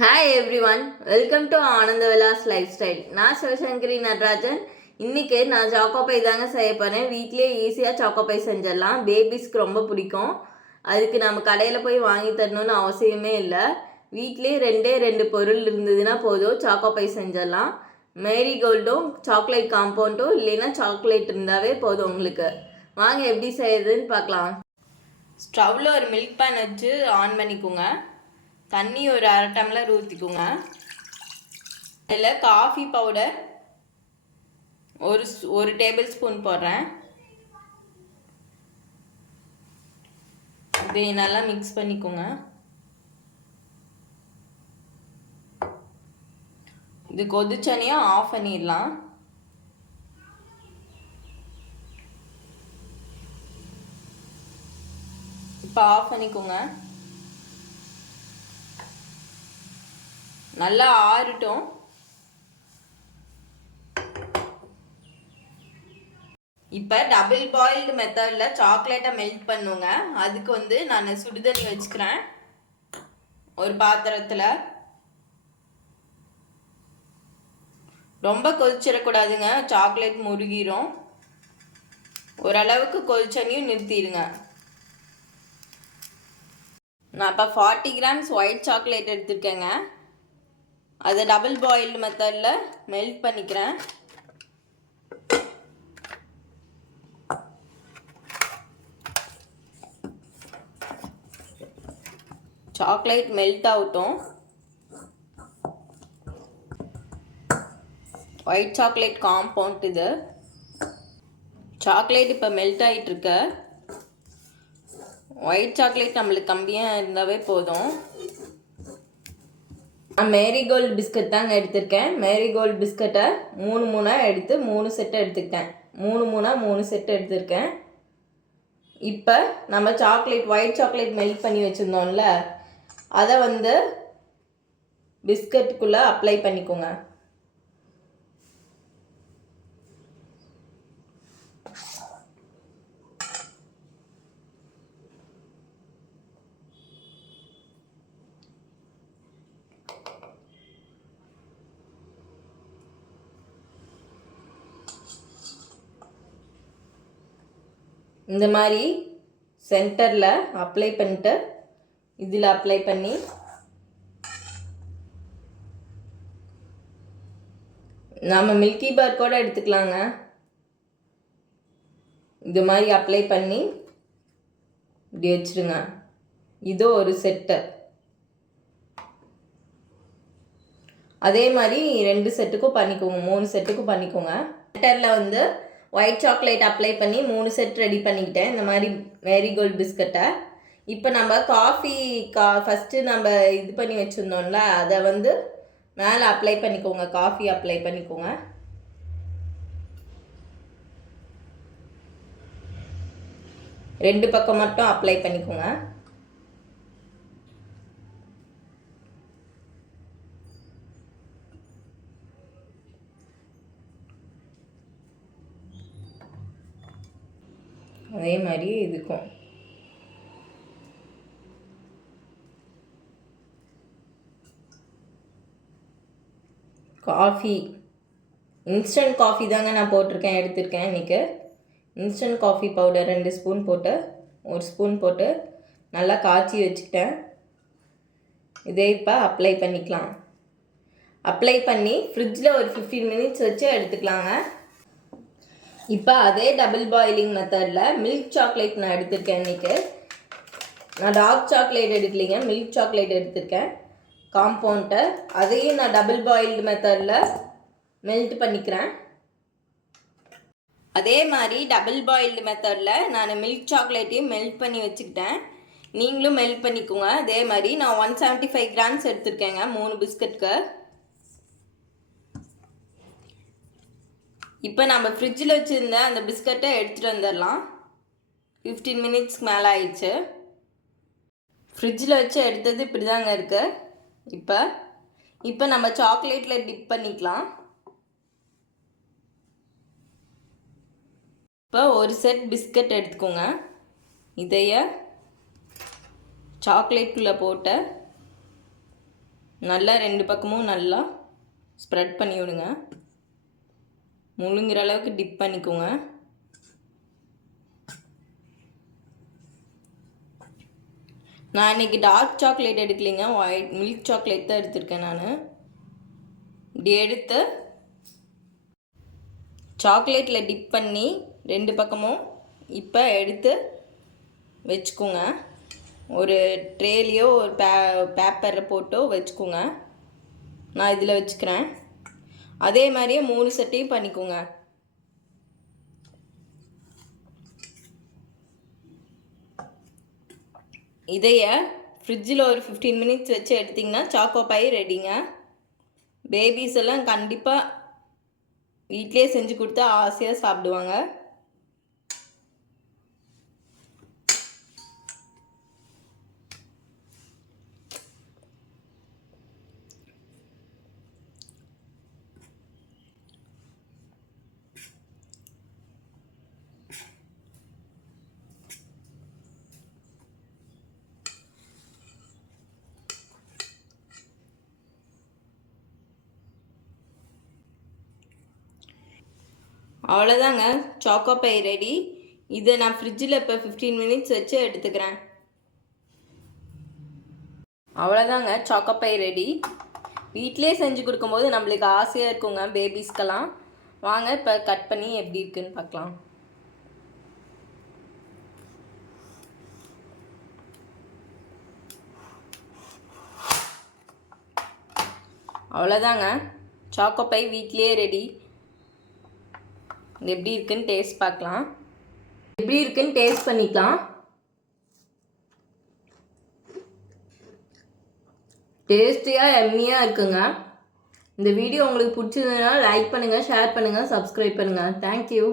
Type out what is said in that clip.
Hi every one, welcome to Ananda Vilas life style. நான் சிவசங்கரி நடராஜன். இன்றைக்கி நான் சாக்கோப்பை தாங்க செய்ய போகிறேன். வீட்லேயே ஈஸியாக சாக்கோப்பை செஞ்சிடலாம். பேபிஸ்க்கு ரொம்ப பிடிக்கும். அதுக்கு நம்ம கடையில் போய் வாங்கி தரணும்னு அவசியமே இல்லை. வீட்லேயே ரெண்டு பொருள் இருந்ததுன்னா போதும், சாக்கோப்பை செஞ்சிடலாம். மேரிகோல்டும் சாக்லேட் காம்பவுண்டும் இல்லைன்னா சாக்லேட் இருந்தாவே போதும் உங்களுக்கு. வாங்க எப்படி செய்யுதுன்னு பார்க்கலாம். ஸ்டவ்வில் ஒரு மில்க் பேன் வச்சு ஆன் பண்ணிக்கோங்க. தண்ணி ஒரு அரை டம்ளர் ஊற்றிக்கோங்க. அதில் காஃபி பவுடர் ஒரு டேபிள் ஸ்பூன் போடுறேன். இதை நல்லா மிக்ஸ் பண்ணிக்கோங்க. இது கொதிச்சனையும் ஆஃப் பண்ணிடலாம். இப்போ ஆஃப் பண்ணிக்கோங்க. நல்லா ஆறட்டும். இப்போ டபுள் பாயில்டு மெத்தடில் சாக்லேட்டை மெல்ட் பண்ணுங்க. அதுக்கு நான் சுடுதண்ணி வச்சுக்கிறேன் ஒரு பாத்திரத்தில். ரொம்ப கொதிச்சிடக்கூடாதுங்க, சாக்லேட் முருகிரும். ஓரளவுக்கு கொதிச்சனையும் நிறுத்திடுங்க. நான் இப்போ 40 கிராம்ஸ் ஒயிட் சாக்லேட் எடுத்துருக்கேங்க. அதை டபுள் பாயில்டு மெத்தடில் மெல்ட் பண்ணிக்கிறேன். சாக்லேட் மெல்ட் ஆகட்டும். ஒயிட் சாக்லேட் காம்பவுண்ட் இது. சாக்லேட் இப்போ மெல்ட் ஆகிட்டுருக்கு. ஒயிட் சாக்லேட் நம்மளுக்கு கம்மியாக இருந்தாவே போதும். நான் மேரிகோல்டு பிஸ்கட் தாங்க எடுத்திருக்கேன். மேரிகோல்டு பிஸ்கட்டை 3 எடுத்து 3 செட்டு எடுத்துக்கிட்டேன். 3 செட்டு எடுத்திருக்கேன். இப்போ நம்ம ஒயிட் சாக்லேட் மெல்ட் பண்ணி வச்சுருந்தோம்ல, அதை பிஸ்கட்டுக்குள்ளே அப்ளை பண்ணிக்கோங்க. இந்த மாதிரி சென்டரில் அப்ளை பண்ணிட்டு இதில் அப்ளை பண்ணி நம்ம மில்கி பார் கூட எடுத்துக்கலாங்க. இது மாதிரி அப்ளை பண்ணி இப்படி வச்சுருங்க. இது ஒரு செட்டு. அதே மாதிரி 2 செட்டுக்கும் பண்ணிக்கோங்க, 3 செட்டுக்கும் பண்ணிக்கோங்க. சென்டரில் ஒயிட் சாக்லேட் அப்ளை பண்ணி 3 செட் ரெடி பண்ணிக்கிட்டேன். இந்த மாதிரி மேரிகோல்டு பிஸ்கட்டை இப்போ நம்ம ஃபஸ்ட்டு நம்ம இது பண்ணி வச்சுருந்தோம்ல, அதை மேலே அப்ளை பண்ணிக்கோங்க. காஃபி அப்ளை பண்ணிக்கோங்க. ரெண்டு பக்கம் மட்டும் அப்ளை பண்ணிக்கோங்க. அதே மாதிரி இதுக்கும் காஃபி, இன்ஸ்டன்ட் காஃபி தாங்க நான் எடுத்திருக்கேன் இன்றைக்கி. இன்ஸ்டன்ட் காஃபி பவுடர் 2 ஸ்பூன் போட்டு 1 ஸ்பூன் போட்டு நல்லா காய்ச்சி வச்சுக்கிட்டேன். இதே இப்போ அப்ளை பண்ணிக்கலாம். அப்ளை பண்ணி ஃப்ரிட்ஜில் ஒரு 15 மினிட்ஸ் வச்சு எடுத்துக்கலாங்க. இப்போ அதே டபுள் பாயிலிங் மெத்தடில் மில்க் சாக்லேட் நான் எடுத்திருக்கேன். இன்றைக்கி நான் டார்க் சாக்லேட் எடுக்கலைங்க, மில்க் சாக்லேட் எடுத்திருக்கேன் காம்பவுண்ட்டை. அதையும் நான் டபுள் பாயில்டு மெத்தடில் மெல்ட் பண்ணிக்கிறேன். அதே மாதிரி டபுள் பாயில்டு மெத்தடில் நான் மில்க் சாக்லேட்டையும் மெல்ட் பண்ணி வச்சுக்கிட்டேன். நீங்களும் மெல்ட் பண்ணிக்கோங்க. அதே மாதிரி நான் 175 கிராம்ஸ் எடுத்திருக்கேங்க 3 பிஸ்கட்க்கு. இப்போ நம்ம ஃப்ரிட்ஜில் வச்சுருந்த அந்த பிஸ்கட்டை எடுத்துகிட்டு வந்துடலாம். 15 மினிட்ஸ்க்கு மேலே ஆயிடுச்சு. ஃப்ரிட்ஜில் வச்சு எடுத்தது இப்படி தாங்க இருக்குது. இப்போ நம்ம சாக்லேட்டில் டிப் பண்ணிக்கலாம். இப்போ ஒரு செட் பிஸ்கட் எடுத்துக்கோங்க. இதைய சாக்லேட்டுக்குள்ளே போட்டு நல்லா 2 பக்கமும் நல்லா ஸ்ப்ரெட் பண்ணி விடுங்க. முழுங்குற அளவுக்கு டிப் பண்ணிக்கோங்க. நான் இன்றைக்கி டார்க் சாக்லேட் எடுக்கலைங்க, ஒயிட் மில்க் சாக்லேட் தான் எடுத்திருக்கேன். நான் இப்படி எடுத்து சாக்லேட்டில் டிப் பண்ணி 2 பக்கமும் இப்போ எடுத்து வச்சுக்கோங்க. ஒரு ட்ரேலையோ ஒரு பேப்பரை போட்டோ வச்சுக்கோங்க. நான் இதில் வச்சுக்கிறேன். அதே மாதிரியே 3 செட்டையும் பண்ணிக்கோங்க. இதைய ஃப்ரிட்ஜில் ஒரு 15 மினிட்ஸ் வச்சு எடுத்திங்கன்னா சாக்கோ பை ரெடிங்க. பேபிஸ் எல்லாம் கண்டிப்பாக வீட்டிலே செஞ்சு கொடுத்தா ஆசையாக சாப்பிடுவாங்க. அவ்வளோதாங்க, சாக்கோ பை ரெடி. இதை நான் ஃப்ரிட்ஜில் இப்போ 15 மினிட்ஸ் வச்சு எடுத்துக்கிறேன். அவ்வளோதாங்க, சாக்கோ பை ரெடி. வீட்டிலே செஞ்சு கொடுக்கும்போது நம்மளுக்கு ஆசையாக இருக்குங்க பேபிஸ்க்கெல்லாம். வாங்க இப்போ கட் பண்ணி எப்படி இருக்குன்னு பார்க்கலாம். அவ்வளோதாங்க, சாக்கோ பை வீட்டிலே ரெடி. எப்படி இருக்குன்னு டேஸ்ட் பார்க்கலாம். எப்படி இருக்குன்னு டேஸ்ட் பண்ணிக்கலாம். டேஸ்டியாக எம்மியாக இருக்குங்க. இந்த வீடியோ உங்களுக்கு பிடிச்சதுன்னா லைக் பண்ணுங்கள், ஷேர் பண்ணுங்கள், சப்ஸ்கிரைப் பண்ணுங்கள். தேங்க்யூ.